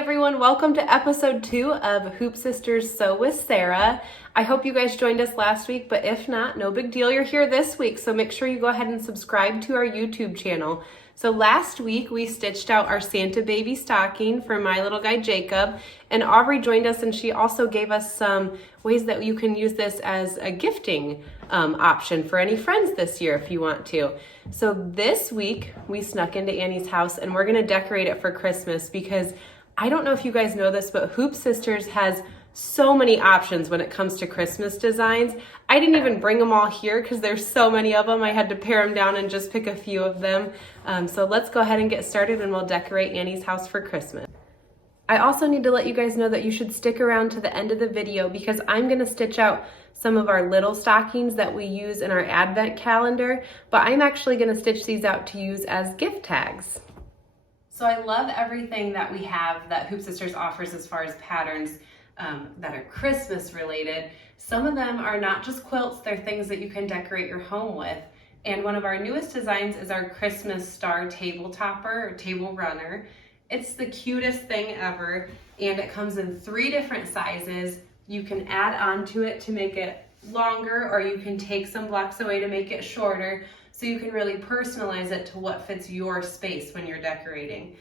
everyone, welcome to episode 2 of Hoop Sisters Sew with Sarah. I hope you guys joined us last week, but if not, no big deal, you're here this week, so make sure you go ahead and subscribe to our YouTube channel. So last week we stitched out our Santa baby stocking for my little guy Jacob, and Aubrey joined us and she also gave us some ways that you can use this as a gifting option for any friends this year if you want to. So this week we snuck into Annie's house and we're gonna decorate it for Christmas because I don't know if you guys know this, but Hoop Sisters has so many options when it comes to Christmas designs. I didn't even bring them all here because there's so many of them. I had to pare them down and just pick a few of them. So let's go ahead and get started and we'll decorate Annie's house for Christmas. I also need to let you guys know that you should stick around to the end of the video because I'm gonna stitch out some of our little stockings that we use in our advent calendar, but I'm actually gonna stitch these out to use as gift tags. So I love everything that we have that Hoop Sisters offers as far as patterns that are Christmas related. Some of them are not just quilts, they're things that you can decorate your home with. And one of our newest designs is our Christmas star table topper or table runner. It's the cutest thing ever, and it comes in 3 different sizes. You can add on to it to make it longer, or you can take some blocks away to make it shorter, so you can really personalize it to what fits your space when you're decorating.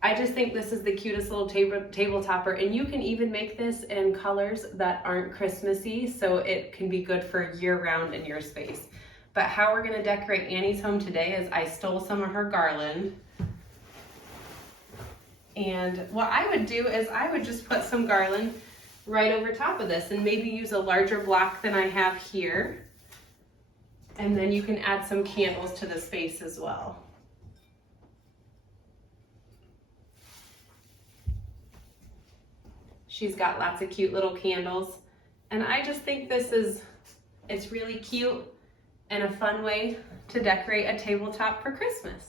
I just think this is the cutest little table topper, and you can even make this in colors that aren't Christmassy, so it can be good for year-round in your space. But how we're gonna decorate Annie's home today is I stole some of her garland. And what I would do is I would just put some garland right over top of this and maybe use a larger block than I have here. And then you can add some candles to the space as well. She's got lots of cute little candles. And I just think it's really cute and a fun way to decorate a tabletop for Christmas.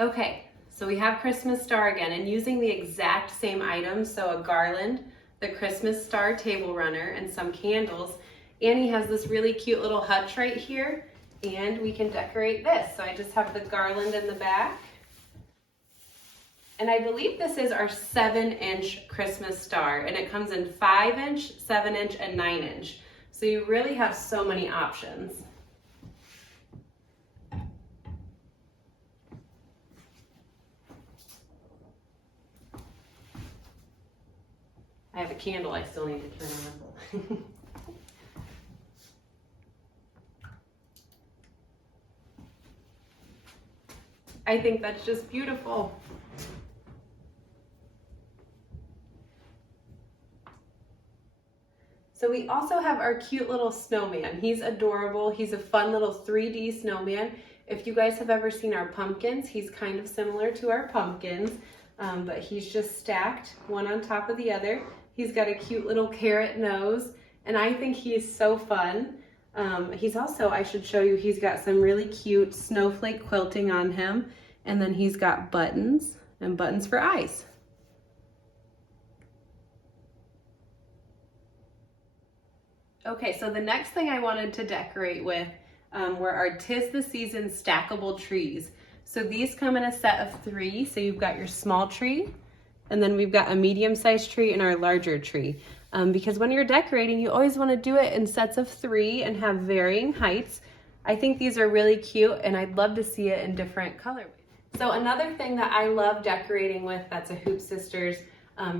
Okay, so we have Christmas star again, and using the exact same items, so a garland, the Christmas star table runner, and some candles, Annie has this really cute little hutch right here, and we can decorate this. So I just have the garland in the back. And I believe this is our 7-inch Christmas star, and it comes in 5-inch, 7-inch, and 9-inch. So you really have so many options. I have a candle I still need to turn on. I think that's just beautiful. So we also have our cute little snowman. He's adorable. He's a fun little 3D snowman. If you guys have ever seen our pumpkins, he's kind of similar to our pumpkins, but he's just stacked one on top of the other. He's got a cute little carrot nose, and I think he's so fun. He's also, I should show you, he's got some really cute snowflake quilting on him, and then he's got buttons and buttons for eyes. Okay, so the next thing I wanted to decorate with were our 'Tis the Season stackable trees. So these come in a set of 3, so you've got your small tree, and then we've got a medium-sized tree and our larger tree. Because when you're decorating, you always want to do it in sets of 3 and have varying heights. I think these are really cute, and I'd love to see it in different colorways. So another thing that I love decorating with that's a Hoop Sisters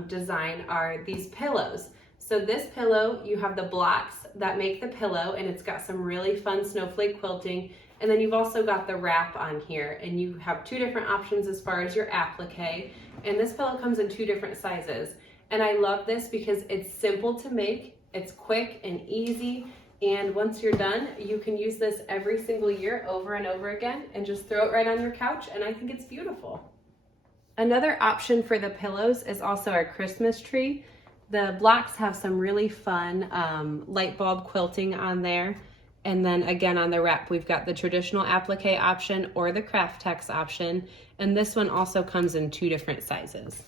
design are these pillows. So this pillow, you have the blocks that make the pillow, and it's got some really fun snowflake quilting. And then you've also got the wrap on here, and you have 2 different options as far as your applique. And this pillow comes in 2 different sizes. And I love this because it's simple to make, it's quick and easy, and once you're done, you can use this every single year over and over again and just throw it right on your couch, and I think it's beautiful. Another option for the pillows is also our Christmas tree. The blocks have some really fun light bulb quilting on there. And then again on the wrap, we've got the traditional applique option or the craft text option. And this one also comes in 2 different sizes.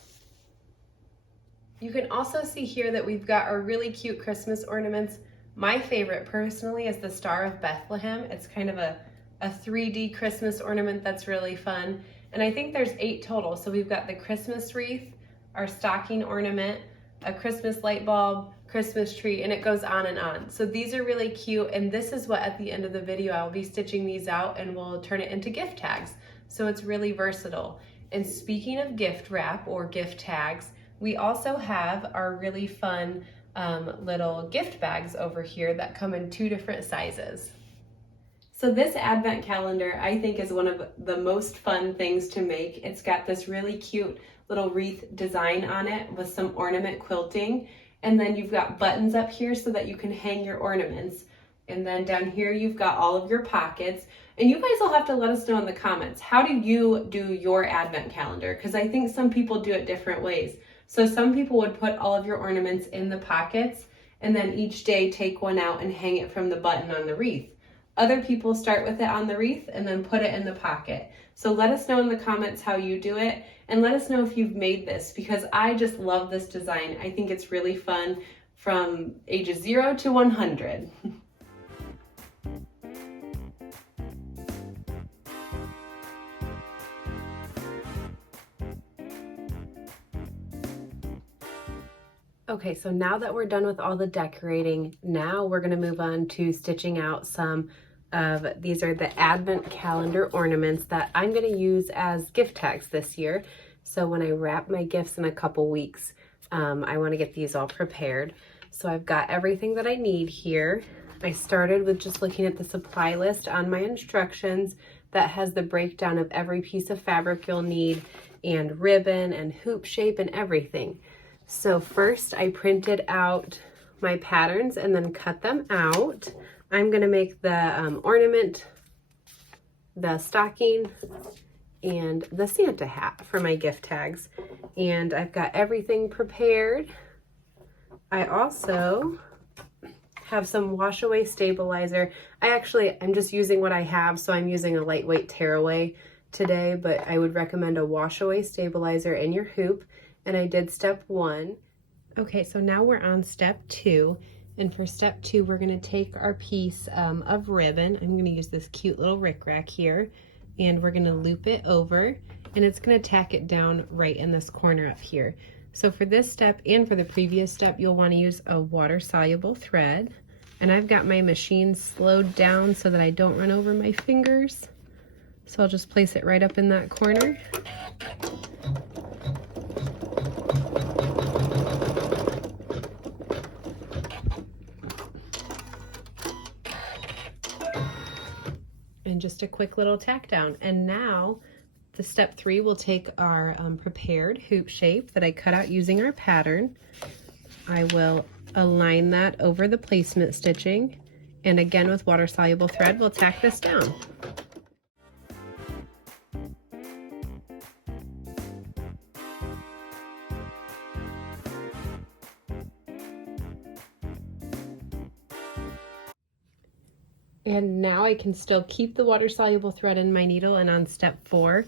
You can also see here that we've got our really cute Christmas ornaments. My favorite personally is the Star of Bethlehem. It's kind of a 3D Christmas ornament that's really fun. And I think there's 8 total. So we've got the Christmas wreath, our stocking ornament, a Christmas light bulb, Christmas tree, and it goes on and on. So these are really cute, and this is what at the end of the video I'll be stitching these out and we'll turn it into gift tags. So it's really versatile. And speaking of gift wrap or gift tags, we also have our really fun little gift bags over here that come in 2 different sizes. So this advent calendar I think is one of the most fun things to make. It's got this really cute little wreath design on it with some ornament quilting. And then you've got buttons up here so that you can hang your ornaments. And then down here you've got all of your pockets. And you guys will have to let us know in the comments, how do you do your advent calendar? Because I think some people do it different ways. So some people would put all of your ornaments in the pockets and then each day take one out and hang it from the button on the wreath. Other people start with it on the wreath and then put it in the pocket. So let us know in the comments how you do it, and let us know if you've made this, because I just love this design. I think it's really fun from ages 0 to 100. Okay, so now that we're done with all the decorating, now we're gonna move on to stitching out some of, these are the advent calendar ornaments that I'm gonna use as gift tags this year. So when I wrap my gifts in a couple weeks, I wanna get these all prepared. So I've got everything that I need here. I started with just looking at the supply list on my instructions that has the breakdown of every piece of fabric you'll need and ribbon and hoop shape and everything. So first I printed out my patterns and then cut them out. I'm gonna make the ornament, the stocking, and the Santa hat for my gift tags. And I've got everything prepared. I also have some wash away stabilizer. I'm just using what I have, so I'm using a lightweight tearaway today, but I would recommend a wash away stabilizer in your hoop. And I did step 1. Okay, so now we're on step 2. And for step 2, we're gonna take our piece of ribbon. I'm gonna use this cute little rickrack here, and we're gonna loop it over, and it's gonna tack it down right in this corner up here. So for this step and for the previous step, you'll wanna use a water-soluble thread. And I've got my machine slowed down so that I don't run over my fingers. So I'll just place it right up in that corner. And just a quick little tack down. And now the step 3, we'll take our prepared hoop shape that I cut out using our pattern. I will align that over the placement stitching, and again with water soluble thread we'll tack this down. And now I can still keep the water-soluble thread in my needle, and on step 4,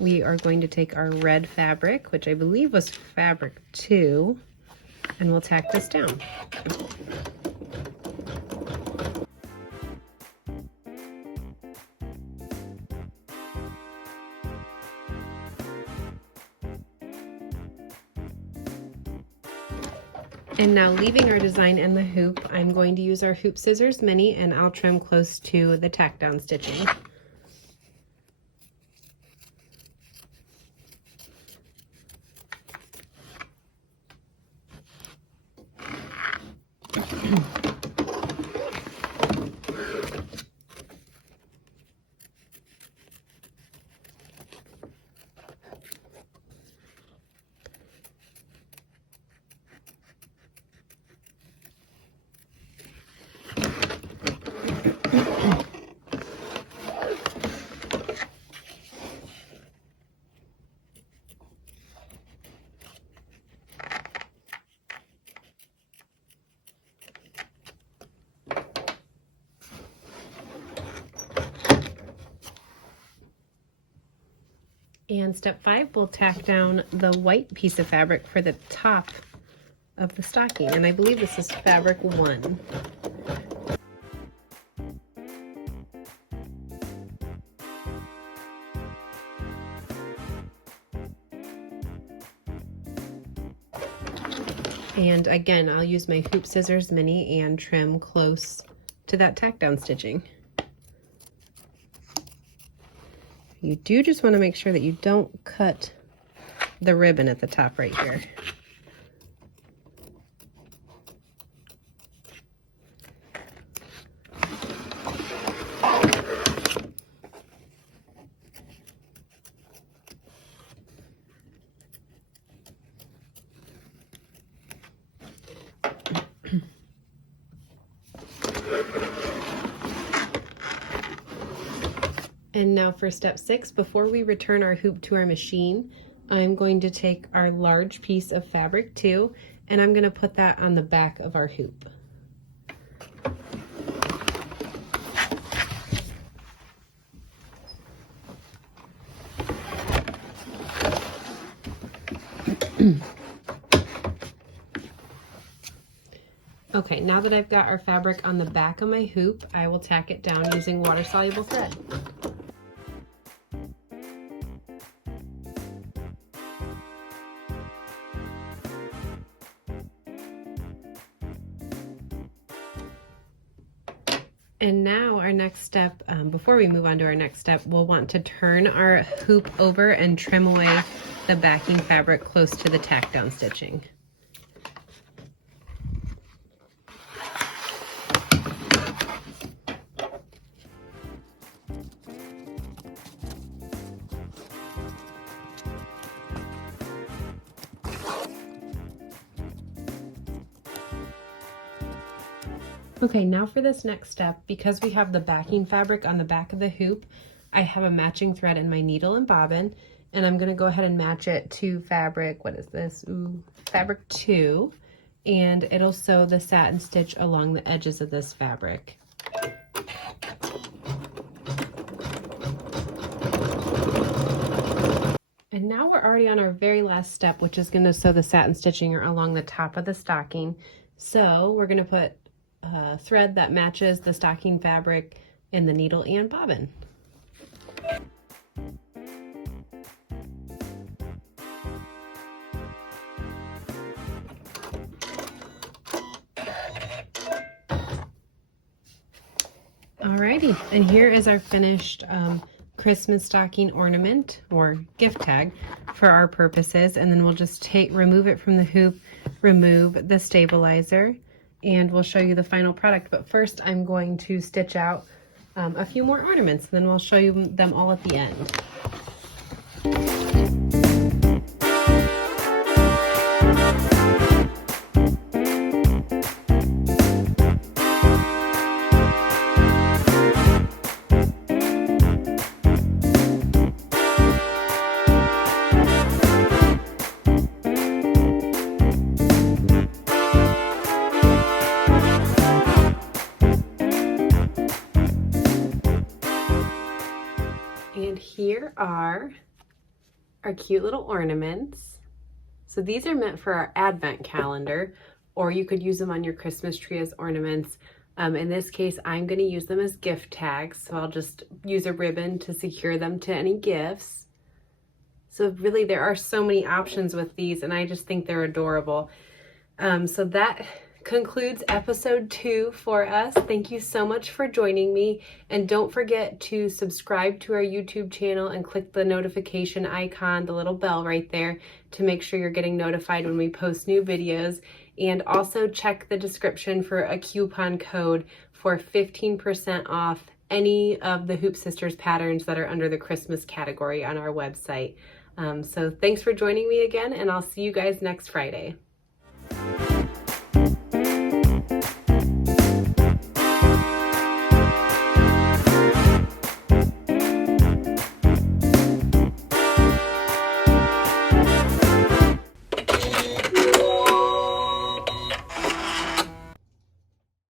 we are going to take our red fabric, which I believe was fabric 2, and we'll tack this down. And now, leaving our design in the hoop, I'm going to use our Hoop Scissors Mini, and I'll trim close to the tack down stitching. And step 5, we'll tack down the white piece of fabric for the top of the stocking. And I believe this is fabric 1. And again, I'll use my hoop scissors mini and trim close to that tack down stitching. You do just want to make sure that you don't cut the ribbon at the top right here. And now for step 6, before we return our hoop to our machine, I'm going to take our large piece of fabric 2, and I'm going to put that on the back of our hoop. Okay, now that I've got our fabric on the back of my hoop, I will tack it down using water-soluble thread. And now our next step, before we move on to our next step, we'll want to turn our hoop over and trim away the backing fabric close to the tack down stitching. Okay, now for this next step, because we have the backing fabric on the back of the hoop, I have a matching thread in my needle and bobbin, and I'm going to go ahead and match it to fabric, what is this? Fabric 2, and it'll sew the satin stitch along the edges of this fabric. And now we're already on our very last step, which is going to sew the satin stitching along the top of the stocking. So we're going to put thread that matches the stocking fabric in the needle and bobbin. Alrighty, and here is our finished Christmas stocking ornament or gift tag for our purposes, and then we'll just remove it from the hoop, remove the stabilizer, and we'll show you the final product. But first I'm going to stitch out a few more ornaments, then we'll show you them all at the end. And here are our cute little ornaments. So these are meant for our advent calendar, or you could use them on your Christmas tree as ornaments. In this case, I'm going to use them as gift tags. So I'll just use a ribbon to secure them to any gifts. So really there are so many options with these, and I just think they're adorable. So that concludes episode 2 for us. Thank you so much for joining me, and don't forget to subscribe to our YouTube channel and click the notification icon, the little bell right there, to make sure you're getting notified when we post new videos. And also check the description for a coupon code for 15% off any of the Hoop Sisters patterns that are under the Christmas category on our website. So thanks for joining me again, and I'll see you guys next Friday.